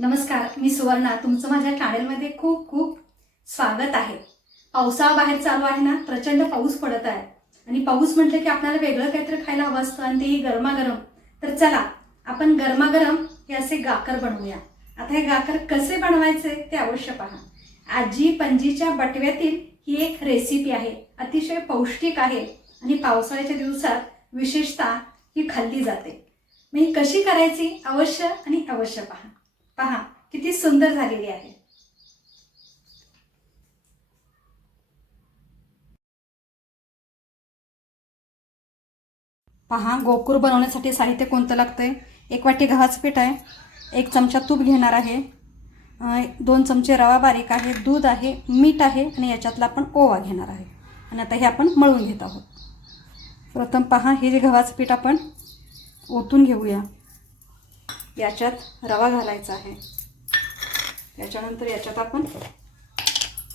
नमस्कार मी सुवर्णा. तुमचं माझ्या चॅनेलमध्ये खूप खूप स्वागत आहे. पावसाबाहेर चालू आहे ना प्रचंड पाऊस पडत आहे. आणि पाऊस म्हटलं की आपल्याला वेगळं काहीतरी खायला हवं असतं आणि तेही गरमागरम. तर चला आपण गरमागरम हे असे गाकर बनवूया. आता हे गाकर कसे बनवायचे ते अवश्य पहा. आजी पणजीच्या बटव्यातील ही एक रेसिपी आहे. अतिशय पौष्टिक आहे आणि पावसाळ्याच्या दिवसात विशेषतः ही खाल्ली जाते. मग ही कशी करायची? अवश्य आणि अवश्य पहा. पहा किती सुंदर झालेली आहे. पहा गोकुर बनवण्यासाठी साहित्य कोणतं लागतंय? एक वाटी गव्हाचं पीठ आहे एक चमचा तूप घेणार आहे दोन चमचे रवा बारीक आहे दूध आहे मीठ आहे आणि याच्यातला आपण ओवा घेणार आहे. आणि आता हे आपण मळून घेत आहोत. प्रथम पहा हे जे गव्हाचं पीठ आपण ओतून घेऊया. याच्यात रवा घालायचा आहे. त्याच्यानंतर याच्यात आपण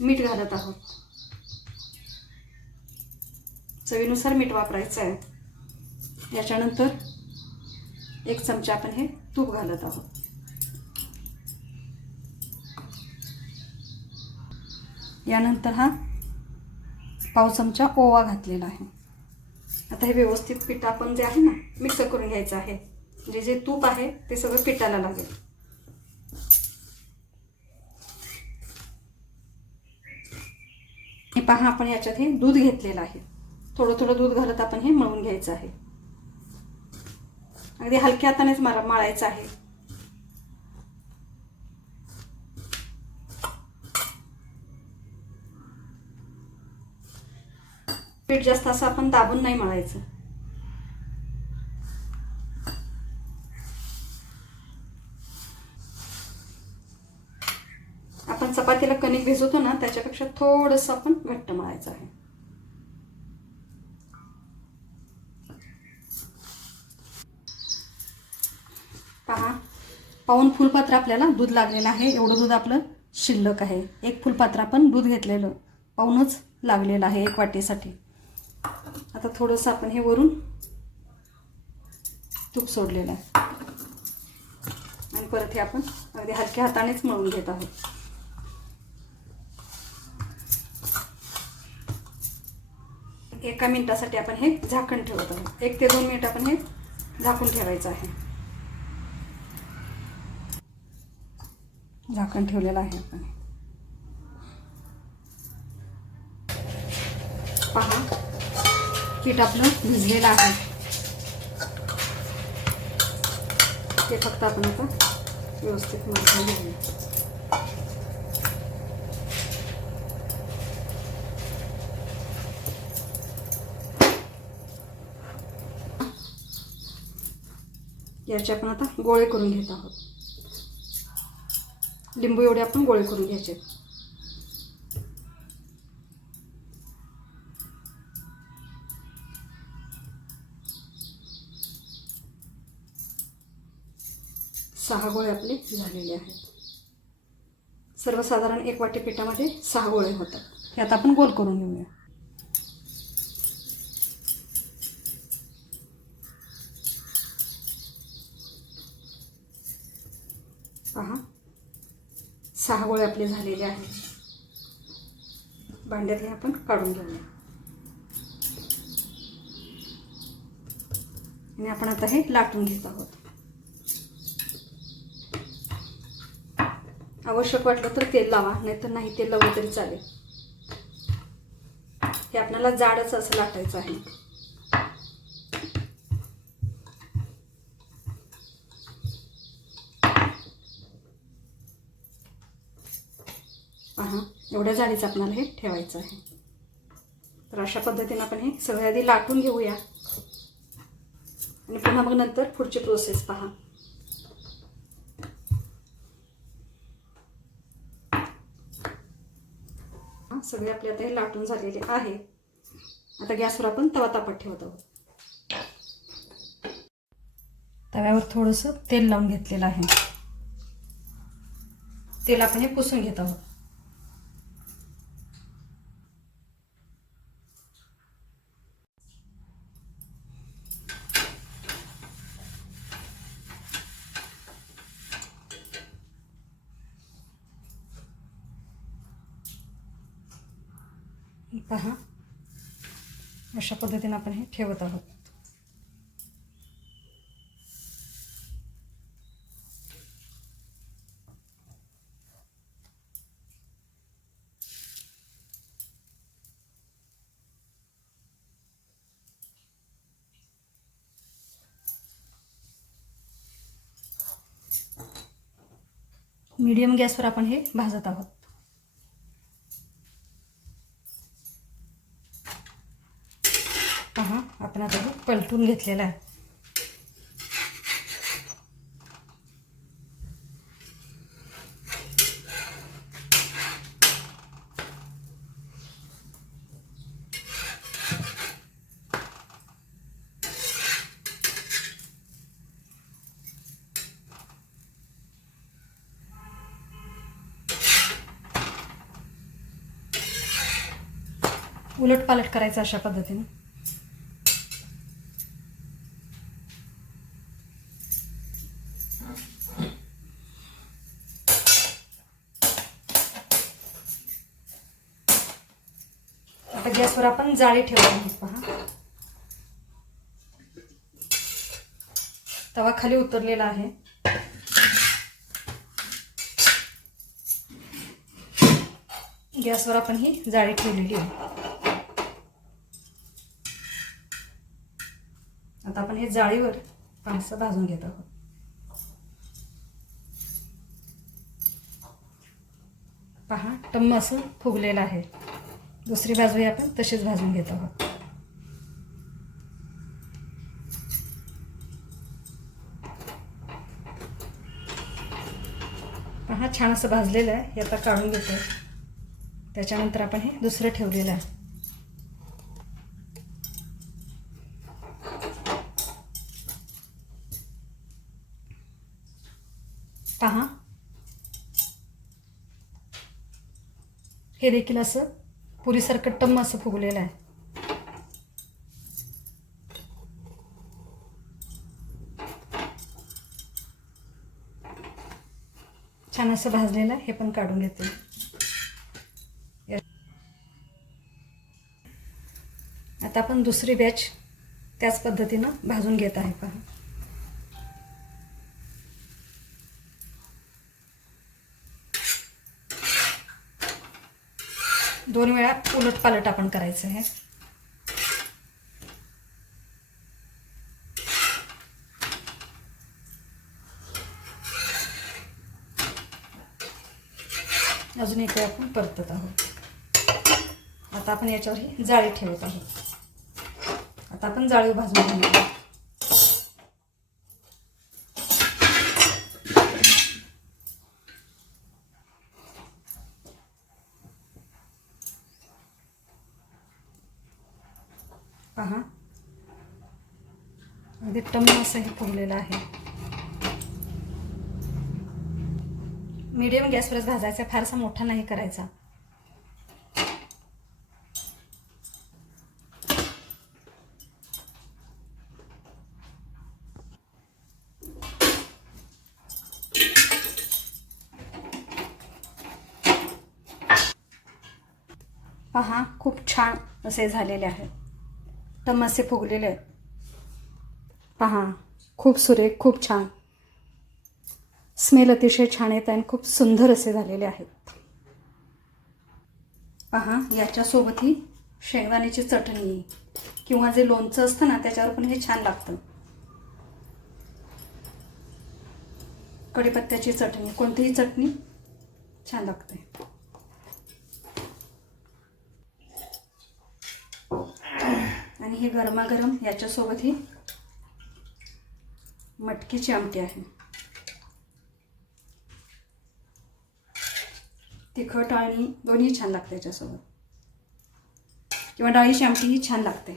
मीठ घालत आहोत. चवीनुसार मीठ वापरायचं आहे. याच्यानंतर एक चमचा आपण हे तूप घालत आहोत. यानंतर हा पाव चमचा ओवा घातलेला आहे. आता हे व्यवस्थित पीठ आपण जे आहे ना मिक्स करून घ्यायचं आहे. म्हणजे जे तूप आहे ते सगळं पिठाला लागेल. हे पहा आपण याच्यात हे दूध घेतलेलं आहे. थोडं थोडं दूध घालत आपण हे मळून घ्यायचं आहे. अगदी हलक्या हातानेच मला मळायचं आहे. पीठ जास्त असं आपण दाबून नाही मळायचं आपण चपातीला कणिक भिजवतो ना त्याच्यापेक्षा थोडंसं आपण घट्ट मळायचं आहे. पहा पाऊन फुलपात्र आपल्याला दूध लागलेलं आहे. एवढं दूध आपलं शिल्लक आहे. एक फुलपात्र आपण दूध घेतलेलं पाऊनच लागलेलं आहे एक वाटीसाठी. आता थोडंसं आपण हे वरून तूप सोडलेलं आहे. आणि परत हे आपण अगदी हलक्या हातानेच मळून घेत आहोत. एका मिनिटासाठी आपण हे झाकण ठेवत आहोत. एक ते दोन मिनिट आपण हे झाकून ठेवायचं आहे. झाकण ठेवलेलं आहे आपण. पहा पीठ आपलं भिजलेलं आहे. ते फक्त आपण आता व्यवस्थित मळून घेऊया. याचे आपण आता गोळे करून घेत आहोत. लिंबू एवढे आपण गोळे करून घ्यायचे सहा गोळे आपले झालेले आहेत. सर्वसाधारण एक वाटी पिठामध्ये सहा गोळे होतात. हे आता आपण गोल करून घेऊया पहा सहा गोळे आपले झालेले आहेत. भांड्यात हे आपण काढून घेऊया. आणि आपण आता हे लाटून घेत आहोत. आवश्यक वाटलं तर तेल लावा नाहीतर नाही तेल लावलं तरी चालेल. हे आपल्याला जाडच असं लाटायचं आहे. पहा एवढ्या जाडीचं आपल्याला हे ठेवायचं आहे. तर अशा पद्धतीने आपण हे सगळे आधी लाटून घेऊया. आणि पुन्हा मग नंतर पुढची प्रोसेस पहा. हा, सगळे आपले आता हे लाटून झालेले आहे. आता गॅसवर आपण तवा तापत ठेवत आहोत. तव्यावर थोडंसं तेल लावून घेतलेलं आहे. तेल आपण हे पुसून घेत आहोत. पहा. अशा पद्धतीने आपण हे ठेवत आहोत. मीडियम गॅसवर आपण हे भाजत आहोत. पहा आपण आता हे पलटून घेतलेलं आहे. उलट पालट करायचं अशा पद्धतीने. आता गॅसवर आपण जाळी ठेवली आहे पहा. तवा खाली उतरलेला आहे. गॅसवर आपण ही जाळी ठेवलेली आहे. आता आपण हे जाळीवर पाणसं भाजून घेत आहोत. पहा टम्म असं फुगलेलं आहे. दुसरी बाजूही आपण तशीच भाजून घेत आहोत. पहा छान असं भाजलेलं आहे. हे आता काढून घेतो त्याच्यानंतर आपण हे दुसरं ठेवलेलं आहे. पहा. हे देखील असं पुरीसारखं टम्म असं फुगलेलं आहे. छान असं भाजलेलं आहे हे पण काढून घेते. आता आपण दुसरी बॅच त्याच पद्धतीनं भाजून घेत आहे पहा. दोन वेळा उलट पालट आपण करायचं आहे. अजून एक वेळ आपण परतत आहोत. आता आपण याच्यावर ही जाळी ठेवत आहोत. आता आपण जाळी भाजून घेणार आहोत. पहा अगदी असंही फुगलेलं आहे. मीडियम गॅसवरच भाजायचा फारसा मोठा नाही करायचा. पहा खूप छान असे झालेले आहेत टम असे फुगलेले आहेत पहा. खूप सुरेख खूप छान. स्मेल अतिशय छान येत आहे आणि खूप सुंदर असे झालेले आहेत. पहा याच्यासोबतही शेंगदाण्याची चटणी किंवा जे लोणचं असतं ना त्याच्यावर पण हे छान लागतं. कढीपत्त्याची चटणी कोणतीही चटणी छान लागते. आणि हे गरमागरम याच्यासोबतही मटकीची आमटी आहे. तिखट आणि दोन्ही छान लागते याच्यासोबत. किंवा डाळीची आमटीही छान लागते.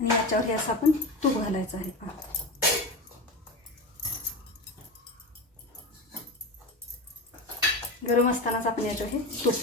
आणि याच्यावर हे असं आपण तूप घालायचं आहे. पहा गरम असतानाच आपण याच्यावर हे तूप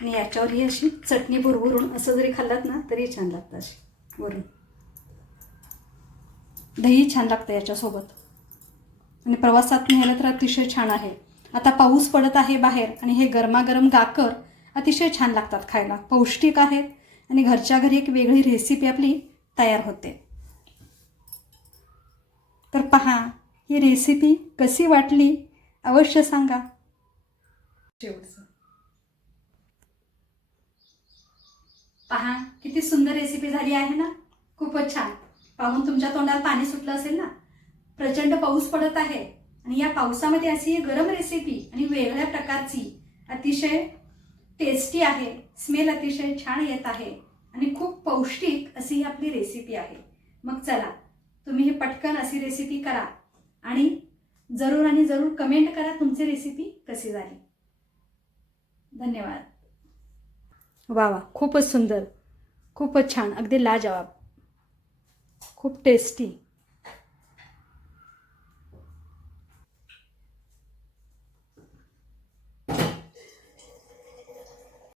आणि याच्यावर ही अशी चटणी भरवरून असं जरी खाल्लात ना तरी छान लागतं अशी वरून. दही छान लागतं याच्यासोबत. आणि प्रवासात न्यायला तर अतिशय छान आहे. आता पाऊस पडत आहे बाहेर आणि हे गरमागरम गाकर अतिशय छान लागतात खायला. पौष्टिक आहेत आणि घरच्या घरी एक वेगळी रेसिपी आपली तयार होते. तर पहा ही रेसिपी कशी वाटली? अवश्य सांगा. शेवटचं. पहा किती सुंदर रेसिपी झाली आहे ना? खूपच छान. पाहून तुमच्या तोंडाला पाणी सुटलं असेल ना? प्रचंड पाऊस पडत आहे आणि या पावसामध्ये अशी ही गरम रेसिपी आणि वेगळ्या प्रकारची अतिशय टेस्टी आहे स्मेल अतिशय छान येत आहे आणि खूप पौष्टिक अशी ही आपली रेसिपी आहे. मग चला तुम्ही हे पटकन अशी रेसिपी करा आणि जरूर आणि जरूर कमेंट करा तुमची रेसिपी कशी झाली. धन्यवाद. वा वा. खूपच सुंदर. खूपच छान. अगदी लाजवाब. खूप टेस्टी